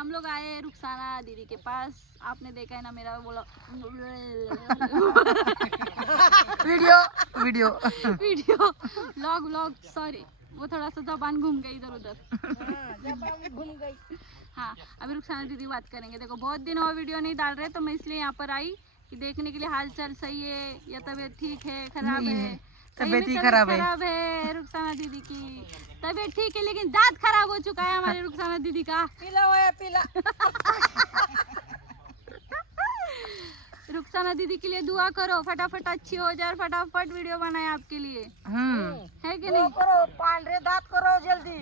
हम लोग आए रुखसाना दीदी के पास। आपने देखा है ना मेरा बोला video video video vlog sorry, वो थोड़ा सा जबान घूम गई इधर उधर। घूम गई। हाँ, अभी रुखसाना दीदी बात करेंगे। देखो बहुत दिन और वीडियो नहीं डाल रहे, तो मैं इसलिए यहाँ पर आई कि देखने के लिए हाल चाल सही है या तबीयत ठीक है, खराब नहीं है। है, सही में तबीयत ही खराब है। खराब है रुखसाना दीदी की। तबीयत ठीक है लेकिन दांत खराब हो चुका है हमारे रुखसाना दीदी का। पीला हुआ पीला। रुखसाना दीदी के लिए दुआ करो, फटाफट अच्छी हो जाए, फटाफट वीडियो बनाए आपके लिए, है कि नहीं? करो पांढरे दात करो जल्दी।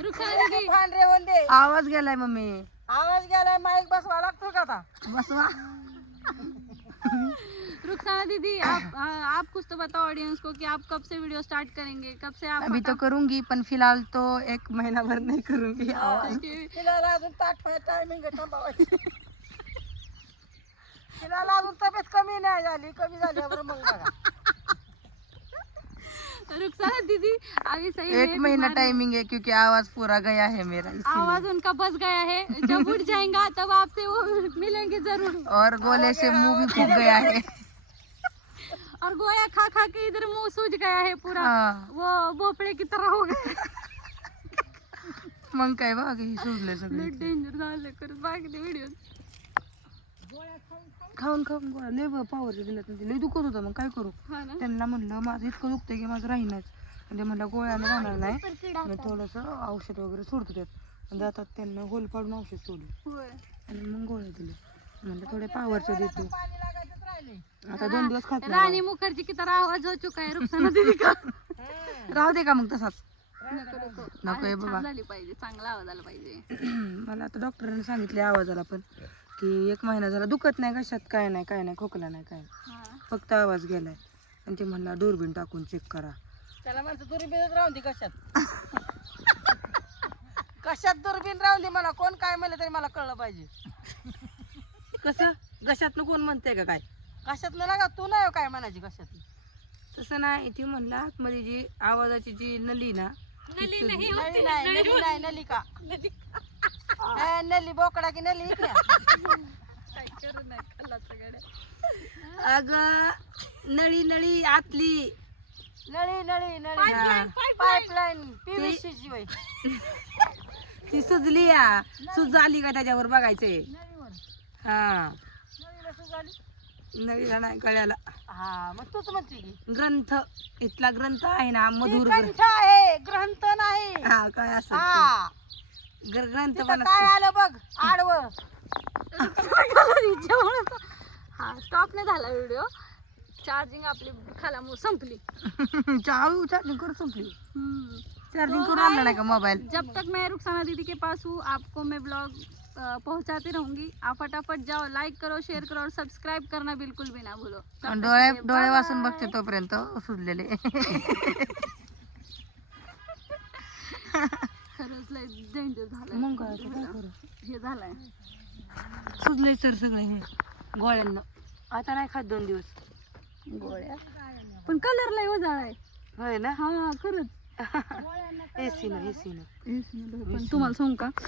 रुखसाना दीदी पांढरे वंदे। आवाज गेलाय मम्मी, आवाज गेलाय, माईक बसवा लागतो का आता? बसवा। रुखसाना दीदी आप कुछ तो बताओ ऑडियंस को कि आप कब से वीडियो स्टार्ट करेंगे, कब से आप अभी तो करूंगी, पण फिलहाल तो 1 महीना भर नहीं करूंगी। तिला अजून टायमिंग थांबावायची। तिला अजून तब्येत कमी नाही झाली, कमी झाल्यावर मग बघा। रुखसाना दीदी अभी सही 1 में महीना बीमार टाइमिंग है क्योंकि आवाज पूरा गया है मेरा, आवाज उनका बस गया है। जब उठ जाएगा तब आपसे वो मिलेंगे जरूर। और गोले से मुंह भी फूक गया है। और गोया खा खा के इधर मुंह सूज गया है पूरा, हाँ। वो भोपळे की तरह हो गया। मग काय बघ, ही सुजले सगळे डेंजर झाले करत बाकी व्हिडिओ। खाऊन खाऊन गोळा लय पावर दिलं, लय दुखत होतं, मग काय करू? हा ना, त्यांना म्हणलं माझं इतकं दुखतंय की माझं राहीनच, म्हणजे म्हणलं गोळ्याने राहणार नाही, मी थोडंसं औषध वगैरे सोडतो त्यात, आणि जातात त्यांना होल पाडून औषध सोडलं होय। आणि मग गोळ्या दिले. म्हणलं थोडे पावरचं देतो, आता 2 दिवस खात रानी नाही. मुखर्जी की तरह आवाज हो चुका है रुखसाना दीदी का। राहू दे का मग तसाच? नको नको आहे बाबा. झाली पाहिजे, चांगला आवाज आला पाहिजे। मला आता डॉक्टरांनी सांगितले आवाजाला पण की 1 महिना झाला दुखत नाही, कशात काय नाही, खोकला नाही, काय नाही, हा, फक्त आवाज गेलाय. आणि ते म्हणला दुर्बीण टाकून चेक करा. त्याला म्हणतो दुर्बीनच राहून दे कशात. कशात दुर्बीन राहून दे, मला कोण काय म्हणलं तरी मला कळलं पाहिजे. कसं कशात कोण म्हणते का काय? कशात ना तू नाही काय म्हणायची कशात. तसं नाही, ती म्हणला आतमध्ये जी आवाजाची जी नली ना, नली नाही नली नाही नलिका. नली बोकडा की नली इकल्या. काय करू नाही खाल्लाचं गड्या। अग नळी आतली नळी Pipeline. पाईपलाईन पीव्हीसी ची वय. ती सुजली या, सुज आली का त्याच्यावर बघायचंय. नळीवर हा, नळीला सुजाली. नळीला नाही, गळ्याला. हा मग तूच म्हणते की ग्रंथ, इथला ग्रंथ आहे ना मधुर कंठ आहे, ग्रंथ नाही. हा काय असं हा ग्रंथ तिथं पण काय आलं बघ आडवं. हा, स्टॉप नाही झाला व्हिडिओ, चार्जिंग आपली खाल्यामुळे संपली। चालू चार्जिंग करून संपली. हम्म। चार्जिंग तो करून आणला guys, नाही का मोबाईल? जब तक मैं रुखसाना दीदी के पास हूँ आपको मैं ब्लॉग पहुंचाती रहूंगी। आप फटाफट जाओ, लाइक करो, शेयर करो और सब्सक्राइब करना बिल्कुल भी ना भूलो। तब तक डोळे के लिए डोळे bye वाचून bye। बघते तोपर्यंत सुजलेले. खरंच लय डेंजर झालंय, मग काय आता काय करू? हे झालंय। सुजले सर सगळे हे गोळ्यांना. आता नाही खात 2 दिवस गोळ्या पण कलर लय उजाळाय। होय ना. हा खरंच। एसी ना पण तुम्हाला सांगू का,